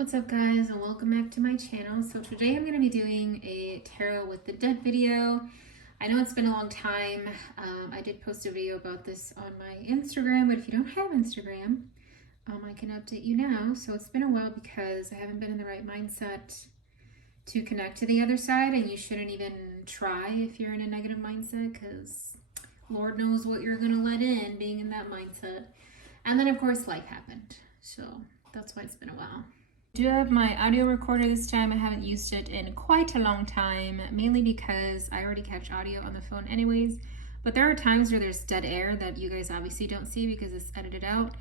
What's up guys, and welcome back to my channel. So today I'm going to be doing a tarot with the dead video. I know it's been a long time. I did post a video about this on my Instagram, but if you don't have Instagram, I can update you now. So it's been a while because I haven't been in the right mindset to connect to the other side, and you shouldn't even try if you're in a negative mindset because Lord knows what you're going to let in being in that mindset. And then of course life happened. So that's why it's been a while. I do have my audio recorder this time. I haven't used it in quite a long time, mainly because I already catch audio on the phone anyways, but there are times where there's dead air that you guys obviously don't see because it's edited out,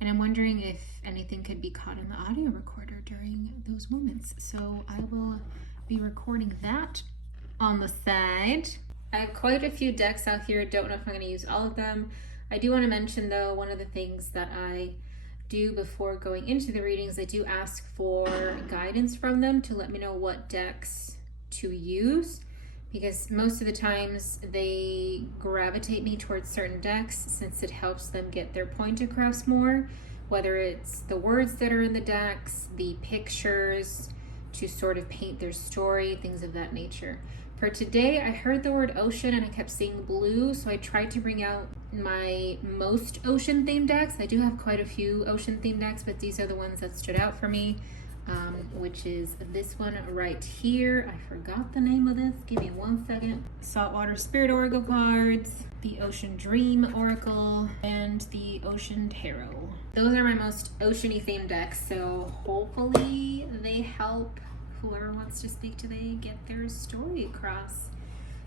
and I'm wondering if anything could be caught in the audio recorder during those moments. So I will be recording that on the side. I have quite a few decks out here. Don't know if I'm going to use all of them. I do want to mention though, one of the things that I do before going into the readings, I do ask for guidance from them to let me know what decks to use, because most of the times they gravitate me towards certain decks since it helps them get their point across more, whether it's the words that are in the decks, the pictures to sort of paint their story, things of that nature. For today, I heard the word ocean and I kept seeing blue, so I tried to bring out my most ocean themed decks. I do have quite a few ocean themed decks, but these are the ones that stood out for me, which is this one right here. I forgot the name of this. Give me 1 second. Saltwater Spirit Oracle cards, the Ocean Dream Oracle, and the Ocean Tarot. Those are my most oceany themed decks, so hopefully they help whoever wants to speak today get their story across.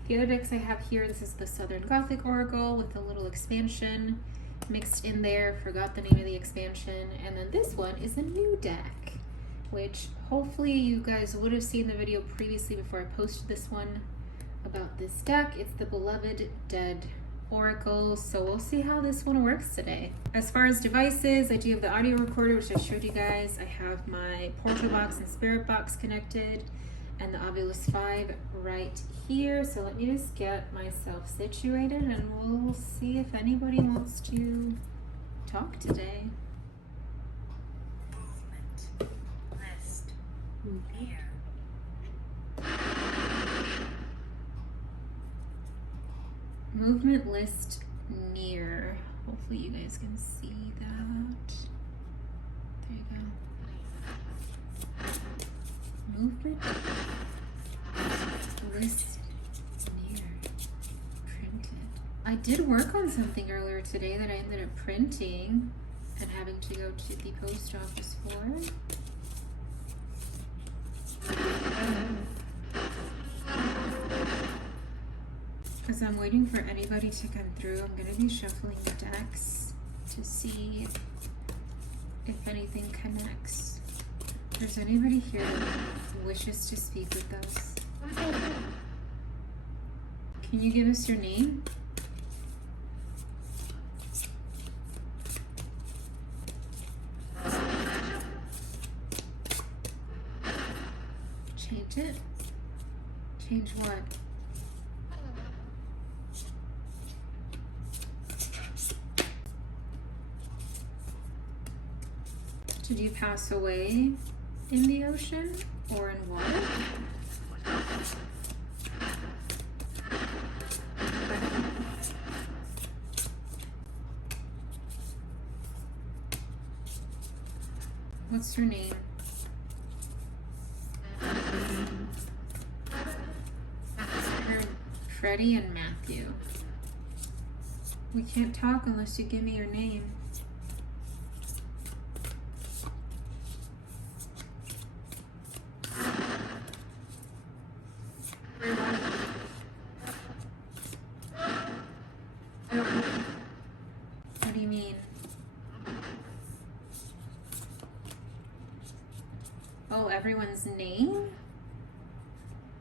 The other decks I have here, this is the Southern Gothic Oracle with a little expansion mixed in there. Forgot the name of the expansion. And then this one is a new deck, which hopefully you guys would have seen the video previously before I posted this one about this deck. It's the Beloved Dead Oracle, so we'll see how this one works today. As far as devices, I do have the audio recorder, which I showed you guys. I have my Portal Box and Spirit Box connected, and the Ovilus 5 right here. So let me just get myself situated and we'll see if anybody wants to talk today. Movement list near. Movement list near. Hopefully you guys can see that. There you go. Movement list near. Printed. I did work on something earlier today that I ended up printing and having to go to the post office for. As I'm waiting for anybody to come through, I'm going to be shuffling the decks to see if anything connects. If there's anybody here that wishes to speak with us. Can you give us your name? Change it? Change what? Did you pass away in the ocean or in water? What's your name? I heard Freddie and Matthew. We can't talk unless you give me your name. What do you mean? Oh, everyone's name?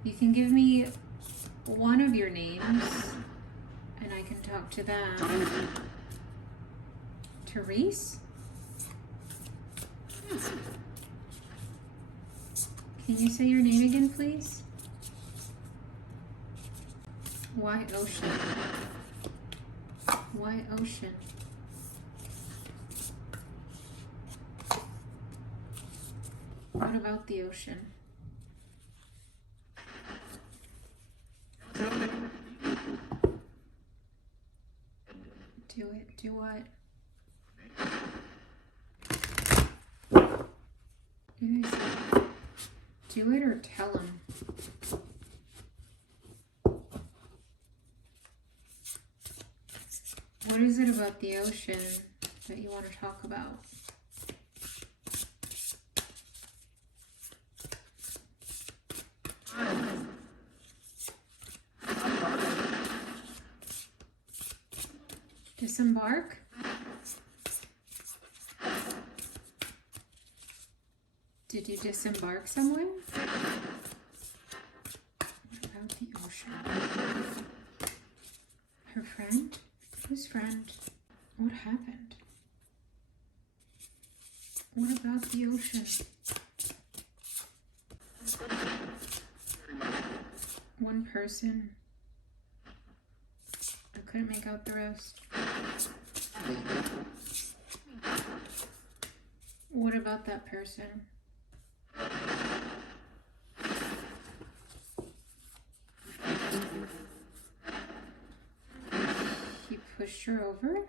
You can give me one of your names and I can talk to them. Therese? Can you say your name again, please? Why ocean? Why ocean? What about the ocean? Do it. Do what? Either say, do it or tell them. What is it about the ocean that you want to talk about? Disembark? Did you disembark someone? What about the ocean? Her friend? Whose friend? What happened? What about the ocean? One person. I couldn't make out the rest. What about that person? He pushed her over?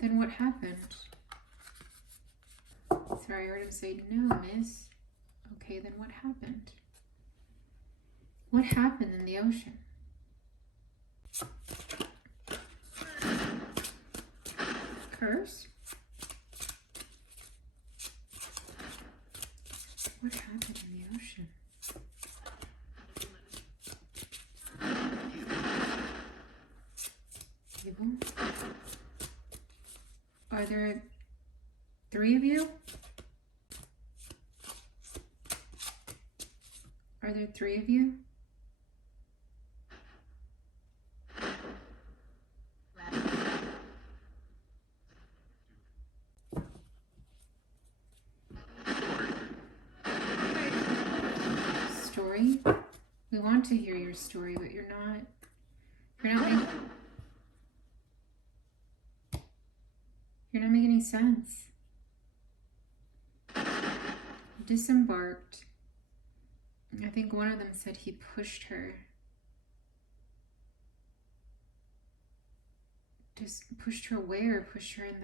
Then what happened? Sorry, I heard him say, no, miss. Okay, then what happened? What happened in the ocean? Curse? What happened in the ocean? Evil? Are there 3 of you? Are there 3 of you? Story? We want to hear your story, but you're not making any sense. Disembarked. I think one of them said he pushed her. Just pushed her where? Pushed her in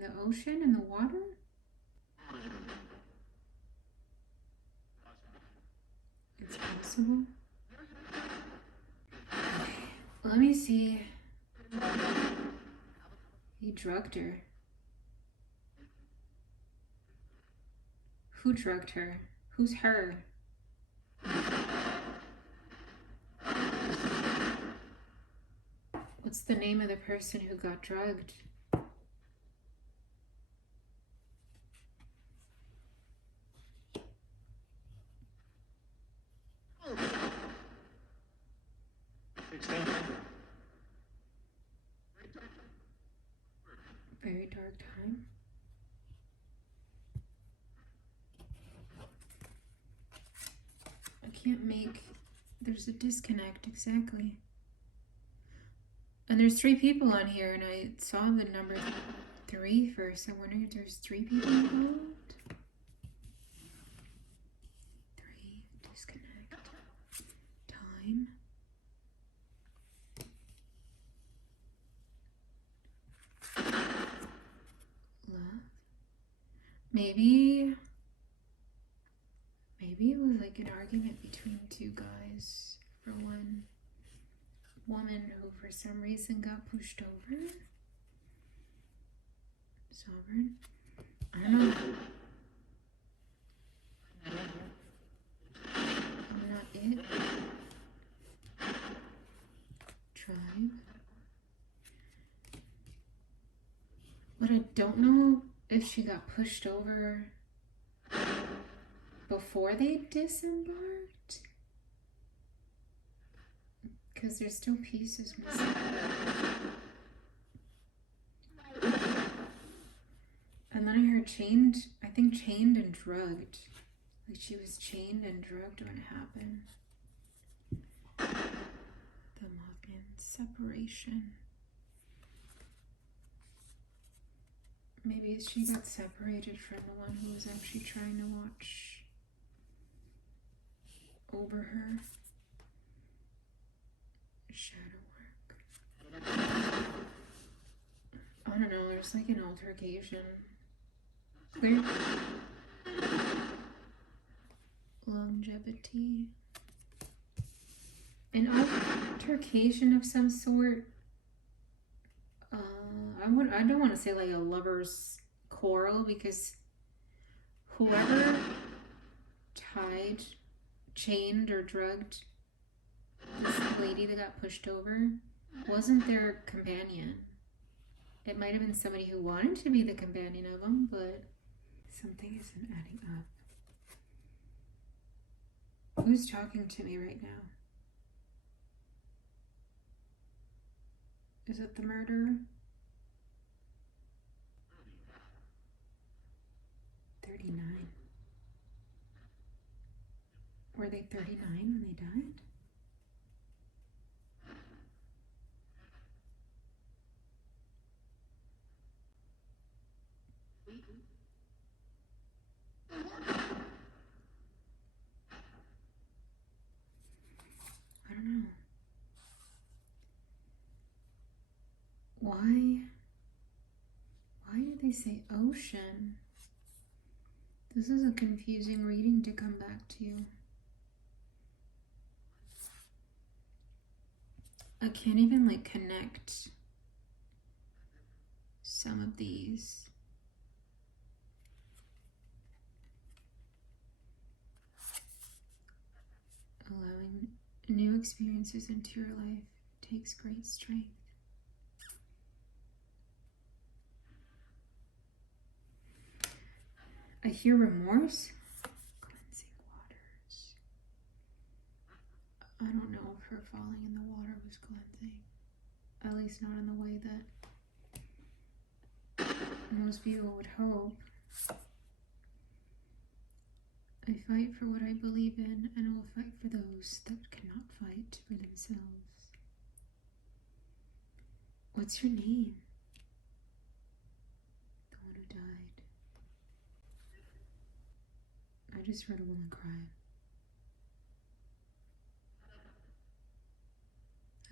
the ocean, in the water? It's possible. Let me see. He drugged her. Who drugged her? Who's her? What's the name of the person who got drugged? Very dark time. I can't make... There's a disconnect, exactly. And there's 3 people on here, and I saw the number 3 first. I'm wondering if there's 3 people involved. 3, disconnect. Time. Love. Maybe it was like an argument between 2 guys for one woman who for some reason got pushed over. Sovereign. I don't know. I'm not it. Tribe. But I don't know if she got pushed over before they disembarked. Because there's still pieces missing. And then I heard chained, I think chained and drugged. Like she was chained and drugged when it happened. The Mothman separation. Maybe she got separated from the one who was actually trying to watch over her. Shadow work. I don't know, there's like an altercation. Clear. Longevity. An altercation of some sort. I don't want to say like a lover's quarrel, because whoever tied, chained, or drugged this lady that got pushed over wasn't their companion. It might have been somebody who wanted to be the companion of them, but something isn't adding up. Who's talking to me right now? Is it the murderer? 39. Were they 39 when they died? I don't know. Why did they say ocean? This is a confusing reading to come back to. I can't even like connect some of these. Allowing new experiences into your life takes great strength. I hear remorse. Cleansing waters. I don't know if her falling in the water was cleansing. At least not in the way that most people would hope. I fight for what I believe in, and will fight for those that cannot fight for themselves. What's your name? The one who died. I just heard a woman cry.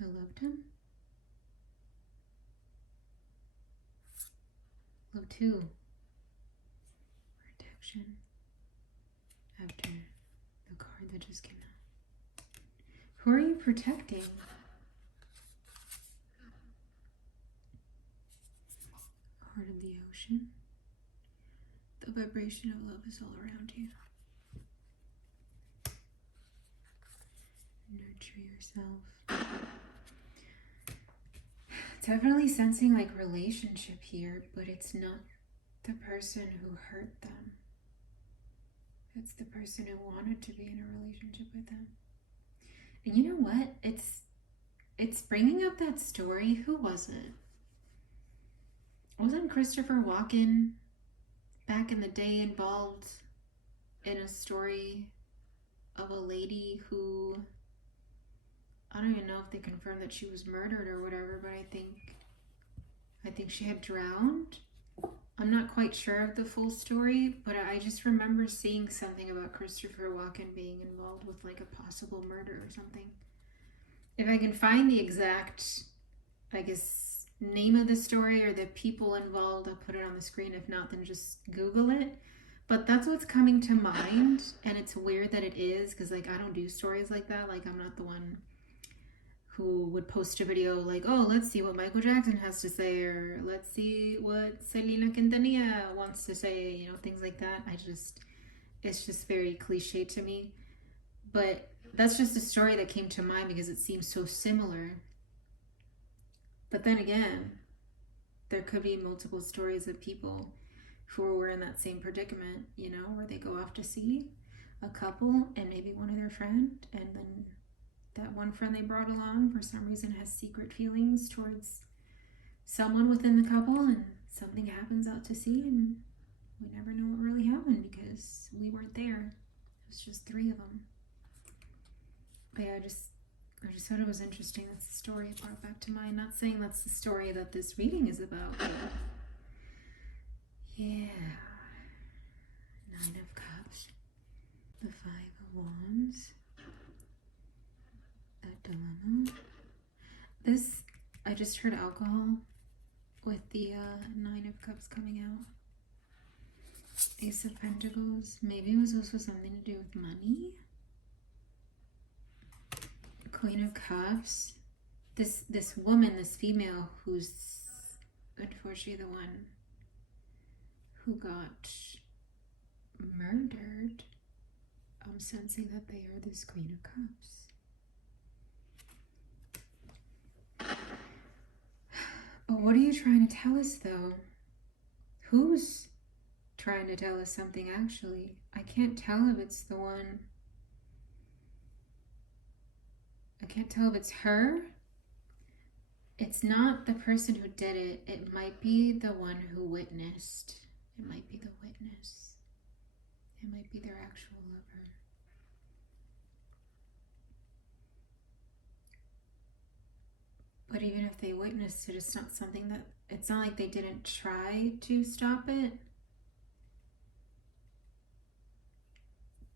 I loved him. Loved who? Protection. After the card that just came out. Who are you protecting? Heart of the ocean. The vibration of love is all around you. Nurture yourself. Definitely sensing like relationship here, but it's not the person who hurt them. It's the person who wanted to be in a relationship with them. And you know what? It's bringing up that story. Who was it? Wasn't Christopher Walken back in the day involved in a story of a lady who, I don't even know if they confirmed that she was murdered or whatever, but I think she had drowned. I'm not quite sure of the full story, but I just remember seeing something about Christopher Walken being involved with like a possible murder or something. If I can find the exact, I guess, name of the story or the people involved, I'll put it on the screen. If not, then just Google it. But that's what's coming to mind, and it's weird that it is, because like I don't do stories like that. Like I'm not the one who would post a video like, oh, let's see what Michael Jackson has to say, or let's see what Selena Quintanilla wants to say, you know, things like that. It's just very cliche to me. But that's just a story that came to mind because it seems so similar. But then again, there could be multiple stories of people who were in that same predicament, you know, where they go off to sea, a couple, and maybe one of their friend, and then that one friend they brought along for some reason has secret feelings towards someone within the couple, and something happens out to sea, and we never know what really happened because we weren't there. It was just 3 of them. But yeah, I just thought it was interesting. That's the story it brought back to mind. Not saying that's the story that this reading is about, but Yeah. Nine of Cups. The Five of Wands. That dilemma. This, I just heard alcohol with the Nine of Cups coming out. Ace of Pentacles. Maybe it was also something to do with money. Queen of Cups. This woman, this female, who's unfortunately the one who got murdered. I'm sensing that they are this Queen of Cups. But what are you trying to tell us, though? Who's trying to tell us something, actually? I can't tell if it's the one. I can't tell if it's her. It's not the person who did it. It might be the one who witnessed. It might be the witness. It might be their actual lover. But even if they witnessed it, it's not something that, it's not like they didn't try to stop it.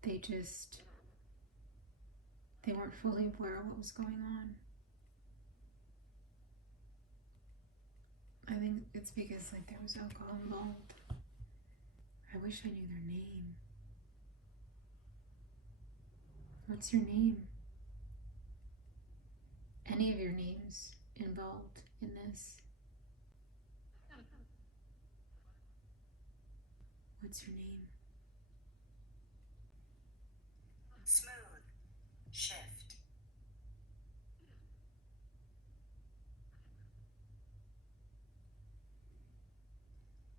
They weren't fully aware of what was going on. I think it's because like there was alcohol involved. I wish I knew their name. What's your name? Any of your names involved in this? What's your name? Smooth. Shift.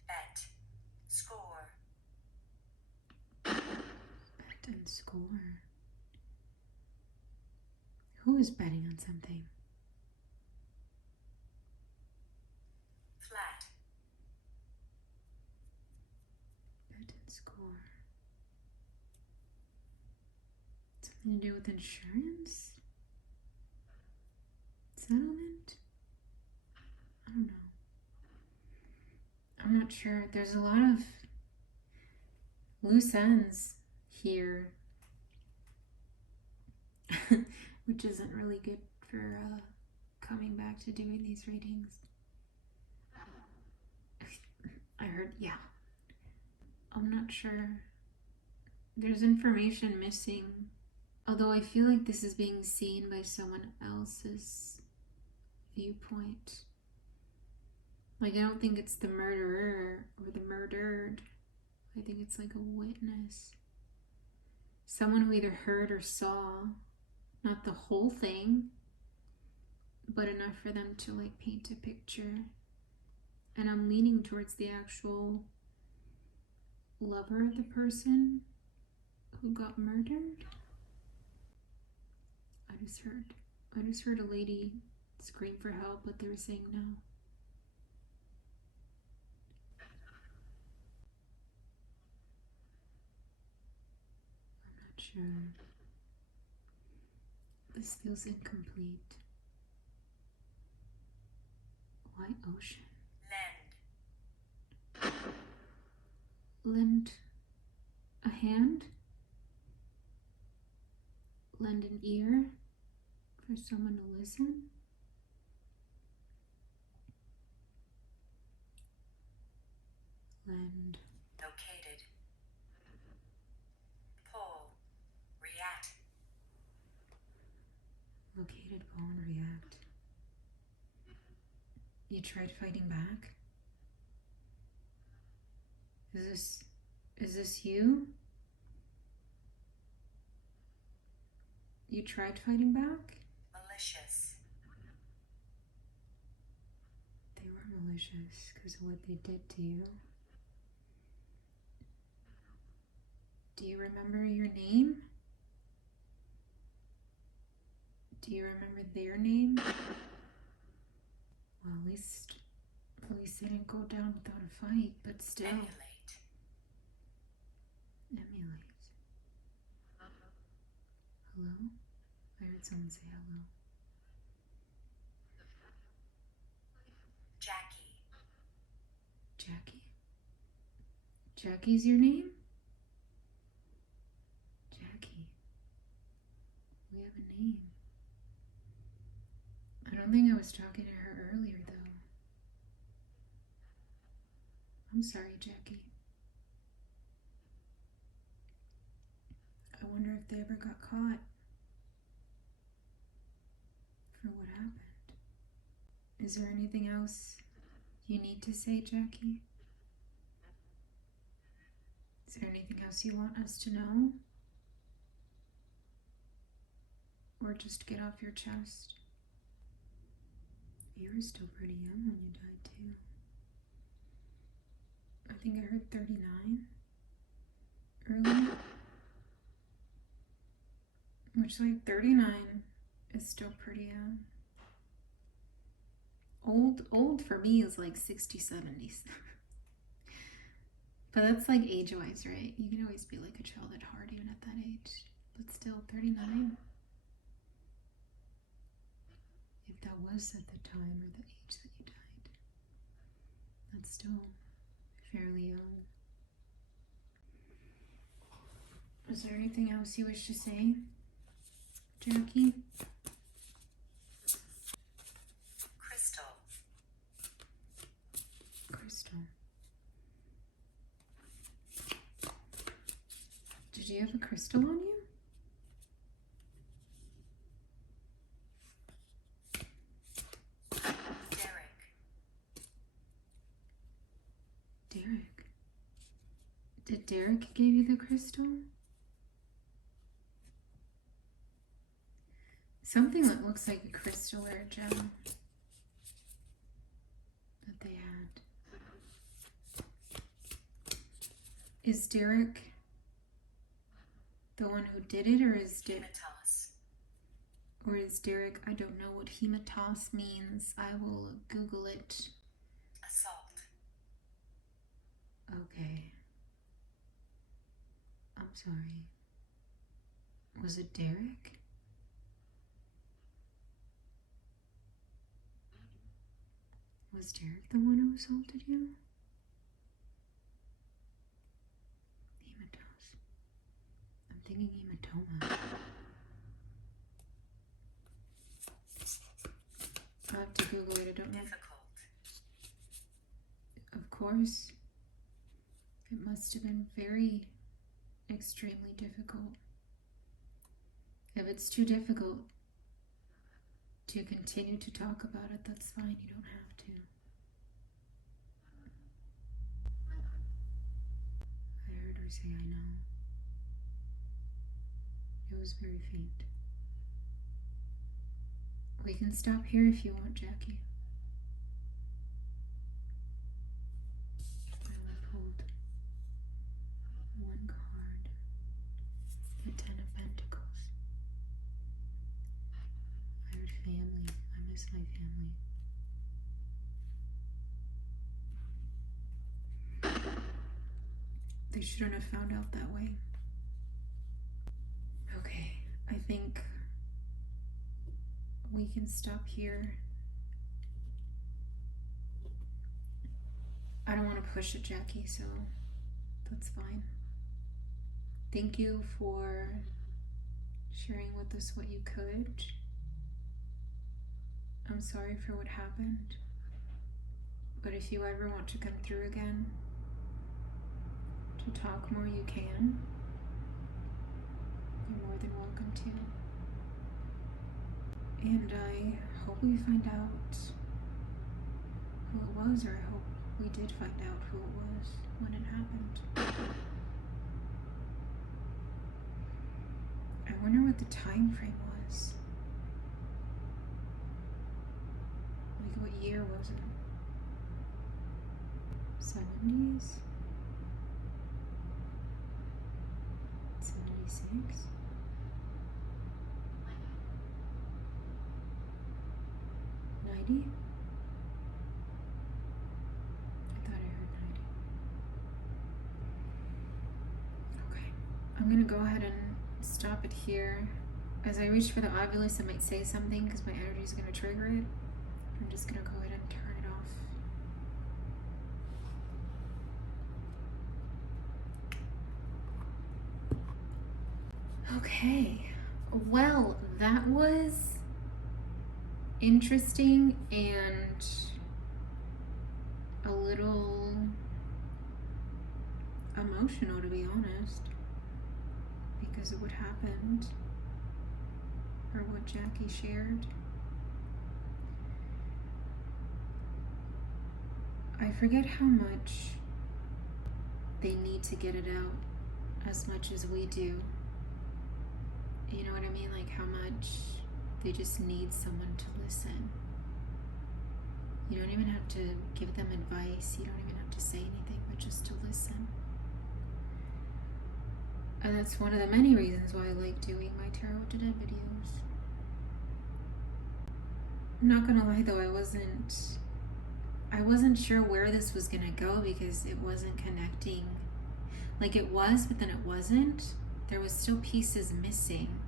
Bet. Score. Bet and score. Who is betting on something? Flat. Bet and score. Something to do with insurance? Settlement? I don't know. I'm not sure. There's a lot of loose ends here, which isn't really good for coming back to doing these readings. I heard, yeah. I'm not sure. There's information missing. Although I feel like this is being seen by someone else's viewpoint. Like, I don't think it's the murderer or the murdered. I think it's like a witness. Someone who either heard or saw, not the whole thing, but enough for them to like paint a picture. And I'm leaning towards the actual lover of the person who got murdered. I just heard a lady scream for help, but they were saying no. I'm not sure. This feels incomplete. White ocean. Lend. Lend a hand. Lend an ear for someone to listen. Lend. Located. Pull. React. Located, pull, and react. You tried fighting back? Is this you? You tried fighting back? Malicious. They were malicious because of what they did to you. Do you remember your name? Do you remember their name? Well, at least they didn't go down without a fight, but still. Emulate. Hello? I heard someone say hello. Jackie. Jackie? Jackie's your name? Jackie. We have a name. I don't think I was talking to her earlier, though. I'm sorry, Jackie. I wonder if they ever got caught for what happened. Is there anything else you need to say, Jackie? Is there anything else you want us to know? Or just get off your chest? You were still pretty young when you died, too. I think I heard 39 earlier. Which, like, 39 is still pretty young. Old for me is like 60s, 70s. But that's like age-wise, right? You can always be like a child at heart even at that age. But still, 39. If that was at the time or the age that you died, that's still fairly young. Is there anything else you wish to say, Jackie? Crystal. Crystal. Did you have a crystal on you? Derek. Did Derek give you the crystal? Something that looks like a crystal or a gem that they had. Is Derek the one who did it, or is Hematos. Derek, I don't know what hematos means. I will Google it. Assault. Okay. I'm sorry. Was it Derek? Was Derek the one who assaulted you? Hematos. I'm thinking hematoma. I'll have to Google it. I don't know. Difficult. Of course. It must have been very extremely difficult. If it's too difficult to continue to talk about it, that's fine. You don't have to. I heard her say, I know. It was very faint. We can stop here if you want, Jackie. I pulled one card. The Ten of Pentacles. I heard family. I miss my family. They shouldn't have found out that way. Okay, I think we can stop here. I don't want to push it, Jackie, so that's fine. Thank you for sharing with us what you could. I'm sorry for what happened, but if you ever want to come through again to talk more, you can. You're more than welcome to. And I hope we find out who it was, or I hope we did find out who it was when it happened. I wonder what the time frame was. Like, what year was it? 70s? 76? I thought I heard 90. Okay, I'm gonna go ahead and stop it here. As I reach for the ovulus, I might say something because my energy is gonna trigger it. I'm just gonna go ahead and turn it off. Okay, well, that was interesting and a little emotional, to be honest, because of what happened or what Jackie shared. I forget how much they need to get it out as much as we do. You know what I mean? Like how much they just need someone to listen. You don't even have to give them advice. You don't even have to say anything, but just to listen. And that's one of the many reasons why I like doing my Tarot with the Dead videos. I'm not gonna lie though, I wasn't sure where this was gonna go because it wasn't connecting. Like it was, but then it wasn't. There was still pieces missing.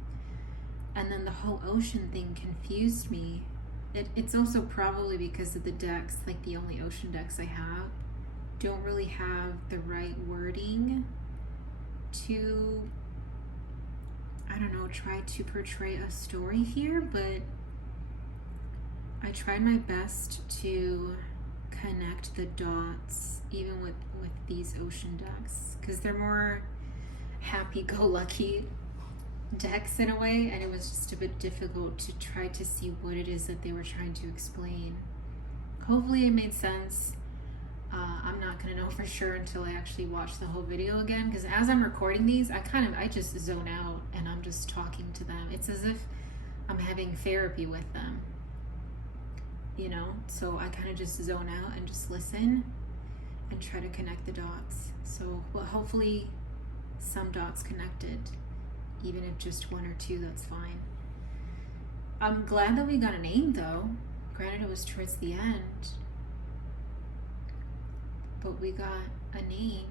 And then the whole ocean thing confused me. It's also probably because of the decks, like the only ocean decks I have, don't really have the right wording to, I don't know, try to portray a story here, but I tried my best to connect the dots even with these ocean decks because they're more happy-go-lucky decks in a way, and it was just a bit difficult to try to see what it is that they were trying to explain. Hopefully it made sense. I'm not gonna know for sure until I actually watch the whole video again, because as I'm recording these, I just zone out and I'm just talking to them. It's as if I'm having therapy with them, you know? So I kind of just zone out and just listen and try to connect the dots. So well, hopefully some dots connected. Even if just one or two, that's fine. I'm glad that we got a name though. Granted, it was towards the end, but we got a name.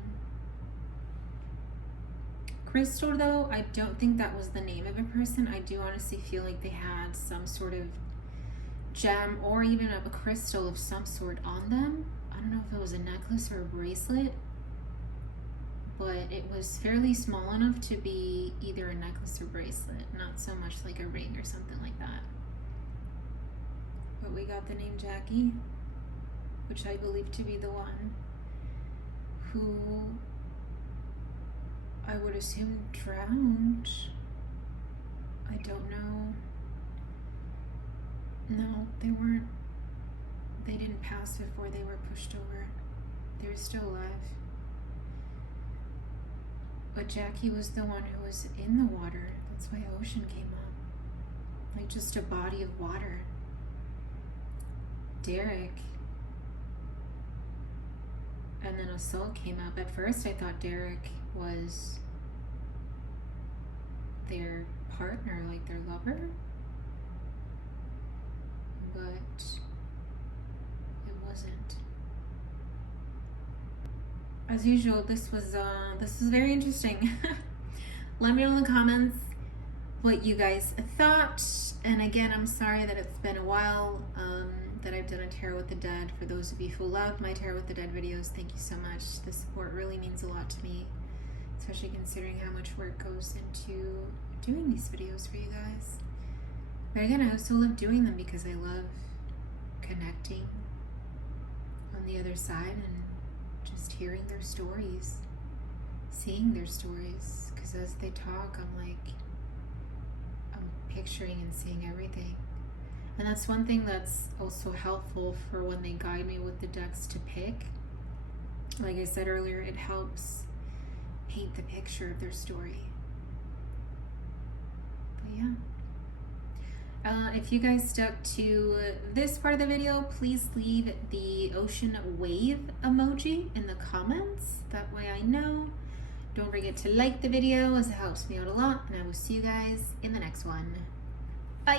Crystal though, I don't think that was the name of a person. I do honestly feel like they had some sort of gem or even a crystal of some sort on them. I don't know if it was a necklace or a bracelet, but it was fairly small enough to be either a necklace or bracelet, not so much like a ring or something like that. But we got the name Jackie, which I believe to be the one who I would assume drowned. I don't know. No, they didn't pass before they were pushed over. They were still alive. But Jackie was the one who was in the water. That's why ocean came up. Like just a body of water. Derek. And then Assault came up. At first I thought Derek was their partner, like their lover. But it wasn't. As usual, this was very interesting. Let me know in the comments what you guys thought. And again, I'm sorry that it's been a while that I've done a Tarot with the Dead. For those of you who love my Tarot with the Dead videos, thank you so much. The support really means a lot to me, especially considering how much work goes into doing these videos for you guys. But again, I also love doing them because I love connecting on the other side and just hearing their stories, seeing their stories, because as they talk, I'm picturing and seeing everything. And that's one thing that's also helpful for when they guide me with the decks to pick. Like I said earlier, it helps paint the picture of their story. But yeah. If you guys stuck to this part of the video, please leave the ocean wave emoji in the comments. That way I know. Don't forget to like the video as it helps me out a lot. And I will see you guys in the next one. Bye!